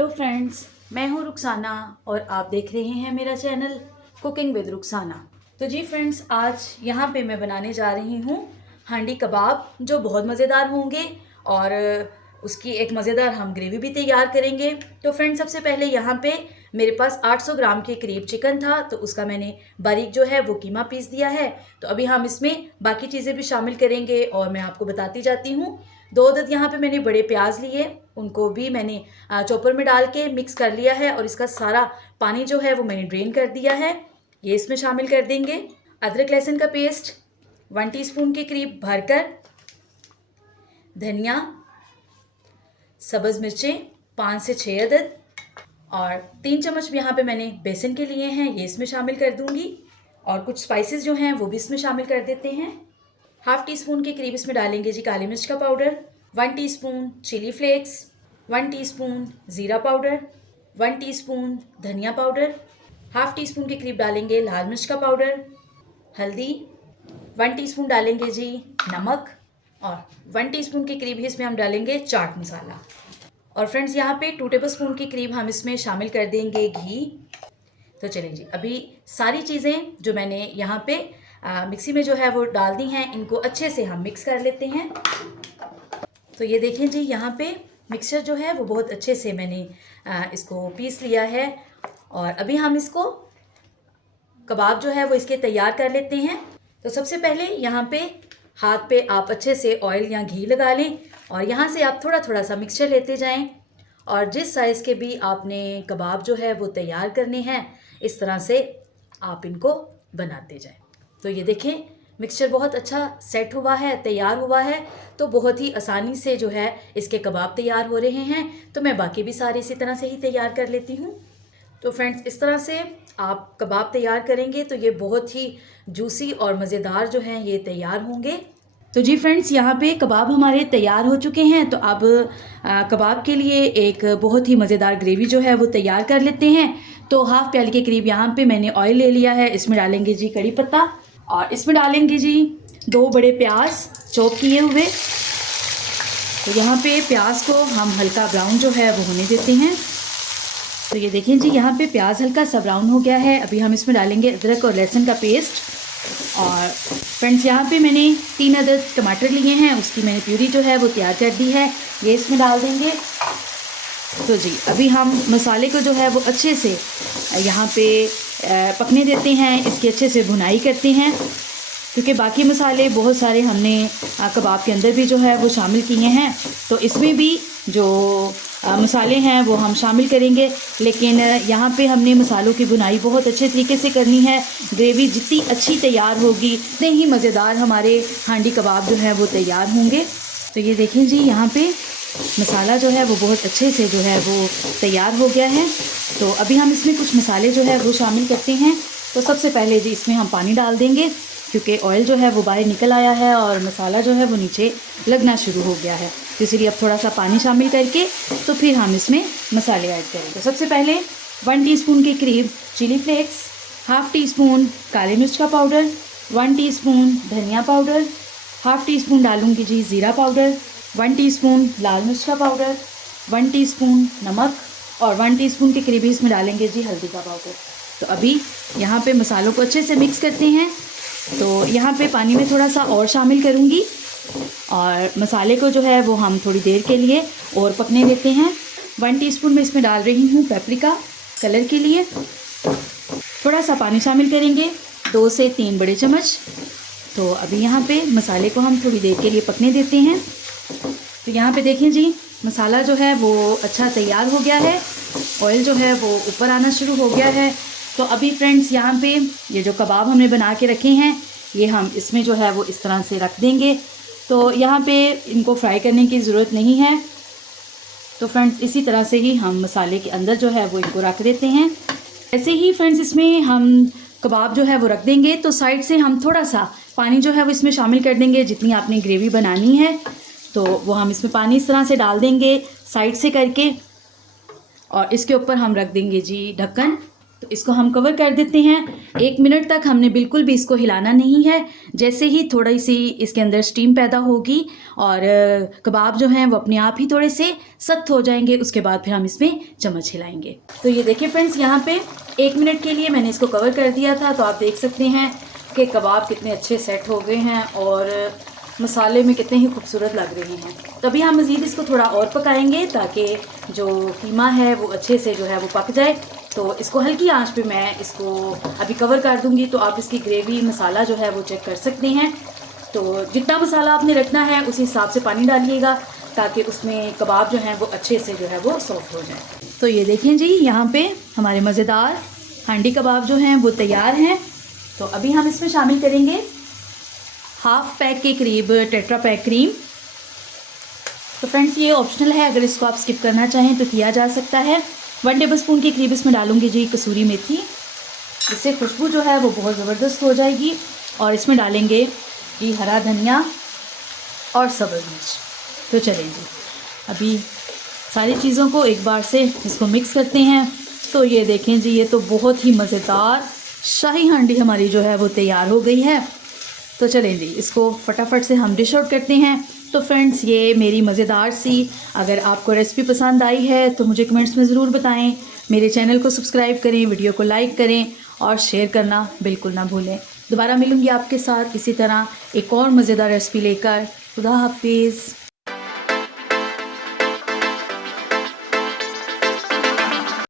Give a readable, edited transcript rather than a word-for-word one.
Hello friends, मैं हूँ रुखसाना और आप देख रहे हैं मेरा चैनल कुकिंग विद रुखसाना। तो जी फ्रेंड्स, आज यहाँ पे मैं बनाने जा रही हूँ हांडी कबाब, जो बहुत मज़ेदार होंगे और उसकी एक मज़ेदार हम ग्रेवी भी तैयार करेंगे। तो फ्रेंड्स, सबसे पहले यहाँ पे मेरे पास 800 ग्राम के करीब चिकन था, तो उसका मैंने बारीक जो है वो कीमा पीस दिया है। तो अभी हम इसमें बाकी चीज़ें भी शामिल करेंगे और मैं आपको बताती जाती हूँ। 2 अदद यहाँ पे मैंने बड़े प्याज लिए, उनको भी मैंने चॉपर में डाल के मिक्स कर लिया है और इसका सारा पानी जो है वो मैंने ड्रेन कर दिया है। ये इसमें शामिल कर देंगे। अदरक लहसुन का पेस्ट 1 टीस्पून के करीब भरकर, धनिया, सब्ज़ मिर्चें 5 से 6 अदद और 3 चम्मच यहाँ पे मैंने बेसन के लिए हैं, ये इसमें शामिल कर दूंगी। और कुछ स्पाइसेस जो हैं वो भी इसमें शामिल कर देते हैं। 1/2 टीस्पून के करीब इसमें डालेंगे जी काली मिर्च का powder, 1 teaspoon chilli flakes, 1 teaspoon ज़ीरा पाउडर, 1 टीस्पून धनिया पाउडर, 1/2 टीस्पून के करीब डालेंगे लाल मिर्च का पाउडर, हल्दी, 1 टीस्पून डालेंगे जी नमक और 1 टीस्पून के करीब ही इसमें हम डालेंगे चाट मसाला। और फ्रेंड्स, यहाँ पे 2 टेबलस्पून के करीब हम इसमें शामिल कर देंगे घी। तो चलिए जी, अभी सारी चीज़ें जो मैंने यहाँ पे मिक्सी में जो है वो डाल दी हैं, इनको अच्छे से हम मिक्स कर लेते हैं। तो ये देखें जी, यहाँ पे मिक्सचर जो है वो बहुत अच्छे से मैंने इसको पीस लिया है। और अभी हम इसको कबाब जो है वो इसके तैयार कर लेते हैं। तो सबसे पहले यहाँ पे हाथ पे आप अच्छे से ऑयल या घी लगा लें और यहाँ से आप थोड़ा थोड़ा सा मिक्सचर लेते जाएं और जिस साइज़ के भी आपने कबाब जो है वो तैयार करने हैं, इस तरह से आप इनको बनाते जाएं। तो ये देखें, मिक्सचर बहुत अच्छा सेट हुआ है, तैयार हुआ है। तो बहुत ही आसानी से जो है इसके कबाब तैयार हो रहे हैं। तो मैं बाकी भी सारे इसी तरह से ही तैयार कर लेती हूँ। तो फ्रेंड्स, इस तरह से आप कबाब तैयार करेंगे तो ये बहुत ही जूसी और मज़ेदार जो हैं ये तैयार होंगे। तो जी फ्रेंड्स, यहाँ पे कबाब हमारे तैयार हो चुके हैं। तो अब कबाब के लिए एक बहुत ही मज़ेदार ग्रेवी जो है वो तैयार कर लेते हैं। तो 1/2 प्याली के करीब यहाँ पे मैंने ऑयल ले लिया है। इसमें डालेंगे जी कड़ी पत्ता और इसमें डालेंगे जी 2 बड़े प्याज चॉप किए हुए। तो यहाँ पे प्याज को हम हल्का ब्राउन जो है वो होने देते हैं। तो ये देखें जी, यहाँ पे प्याज हल्का सा ब्राउन हो गया है। अभी हम इसमें डालेंगे अदरक और लहसुन का पेस्ट। और फ्रेंड्स, यहाँ पे मैंने 3 अदद टमाटर लिए हैं, उसकी मैंने प्यूरी जो है वो तैयार कर दी है, ये इसमें डाल देंगे। तो जी, अभी हम मसाले को जो है वो अच्छे से यहाँ पे पकने देते हैं, इसकी अच्छे से भुनाई करते हैं, क्योंकि बाकी मसाले बहुत सारे हमने कबाब के अंदर भी जो है वो शामिल किए हैं। तो इसमें भी जो मसाले हैं वो हम शामिल करेंगे, लेकिन यहाँ पे हमने मसालों की बुनाई बहुत अच्छे तरीके से करनी है। ग्रेवी जितनी अच्छी तैयार होगी उतने ही मज़ेदार हमारे हांडी कबाब जो है वो तैयार होंगे। तो ये देखें जी, यहाँ पे मसाला जो है वो बहुत अच्छे से जो है वो तैयार हो गया है। तो अभी हम इसमें कुछ मसाले जो है वो शामिल करते हैं। तो सबसे पहले जी इसमें हम पानी डाल देंगे, क्योंकि ऑयल जो है वो बाहर निकल आया है और मसाला जो है वो नीचे लगना शुरू हो गया है। तो इसीलिए अब थोड़ा सा पानी शामिल करके तो फिर हम इसमें मसाले ऐड करेंगे। तो सबसे पहले 1 टीस्पून के करीब चिली फ्लेक्स, 1/2 टीस्पून काली मिर्च का पाउडर, 1 टीस्पून धनिया पाउडर, 1/2 टीस्पून डालूंगी जी ज़ीरा पाउडर, 1 टीस्पून लाल मिर्च का पाउडर, 1 टीस्पून नमक और 1 टीस्पून के करीब इसमें डालेंगे जी हल्दी का पाउडर। तो अभी यहाँ पे मसालों को अच्छे से मिक्स करते हैं। तो यहाँ पे पानी में थोड़ा सा और शामिल करूँगी और मसाले को जो है वो हम थोड़ी देर के लिए और पकने देते हैं। 1 टीस्पून में इसमें डाल रही हूँ पेपरिका कलर के लिए। थोड़ा सा पानी शामिल करेंगे, 2 से 3 बड़े चम्मच। तो अभी यहाँ पे मसाले को हम थोड़ी देर के लिए पकने देते हैं। तो यहाँ पे देखें जी, मसाला जो है वो अच्छा तैयार हो गया है, ऑयल जो है वो ऊपर आना शुरू हो गया है। तो अभी फ्रेंड्स, यहाँ पे ये जो कबाब हमने बना के रखे हैं, ये हम इसमें जो है वो इस तरह से रख देंगे। तो यहाँ पे इनको फ्राई करने की ज़रूरत नहीं है। तो फ्रेंड्स, इसी तरह से ही हम मसाले के अंदर जो है वो इनको रख देते हैं। ऐसे ही फ्रेंड्स, इसमें हम कबाब जो है वो रख देंगे। तो साइड से हम थोड़ा सा पानी जो है वो इसमें शामिल कर देंगे, जितनी आपने ग्रेवी बनानी है तो वो हम इसमें पानी इस तरह से डाल देंगे साइड से करके। और इसके ऊपर हम रख देंगे जी ढक्कन। तो इसको हम कवर कर देते हैं। 1 मिनट तक हमने बिल्कुल भी इसको हिलाना नहीं है। जैसे ही थोड़ी सी इसके अंदर स्टीम पैदा होगी और कबाब जो हैं वो अपने आप ही थोड़े से सख्त हो जाएंगे, उसके बाद फिर हम इसमें चम्मच हिलाएंगे। तो ये देखिए फ्रेंड्स, यहाँ पे 1 मिनट के लिए मैंने इसको कवर कर दिया था। तो आप देख सकते हैं कि कबाब कितने अच्छे सेट हो गए हैं और मसाले में कितने ही खूबसूरत लग रहे हैं। तभी हम मज़ीद इसको थोड़ा और पकाएंगे ताकि जो कीमा है वो अच्छे से जो है वो पक जाए। तो इसको हल्की आंच पे मैं इसको अभी कवर कर दूंगी। तो आप इसकी ग्रेवी मसाला जो है वो चेक कर सकते हैं। तो जितना मसाला आपने रखना है उसी हिसाब से पानी डालिएगा ताकि उसमें कबाब जो हैं वो अच्छे से जो है वो सॉफ्ट हो जाए। तो ये देखें जी, यहाँ पे हमारे मज़ेदार हांडी कबाब जो हैं वो तैयार हैं। तो अभी हम इसमें शामिल करेंगे हाफ़ पैक के करीब टेट्रा पैक क्रीम। तो फ्रेंड्स ये ऑप्शनल है, अगर इसको आप स्किप करना चाहें तो किया जा सकता है। 1 टेबलस्पून के करीब इसमें डालूंगी जी कसूरी मेथी, इससे खुशबू जो है वो बहुत ज़बरदस्त हो जाएगी। और इसमें डालेंगे जी हरा धनिया और सब्ज़ मिर्च। तो चलें जी, अभी सारी चीज़ों को एक बार से इसको मिक्स करते हैं। तो ये देखें जी, ये तो बहुत ही मज़ेदार शाही हांडी हमारी जो है वो तैयार हो गई है। तो चलें जी, इसको फटाफट से हम डिश आउट करते हैं। तो फ्रेंड्स, ये मेरी मज़ेदार सी, अगर आपको रेसिपी पसंद आई है तो मुझे कमेंट्स में ज़रूर बताएं। मेरे चैनल को सब्सक्राइब करें, वीडियो को लाइक करें और शेयर करना बिल्कुल ना भूलें। दोबारा मिलूँगी आपके साथ इसी तरह एक और मज़ेदार रेसिपी लेकर। खुदा हाफिज़।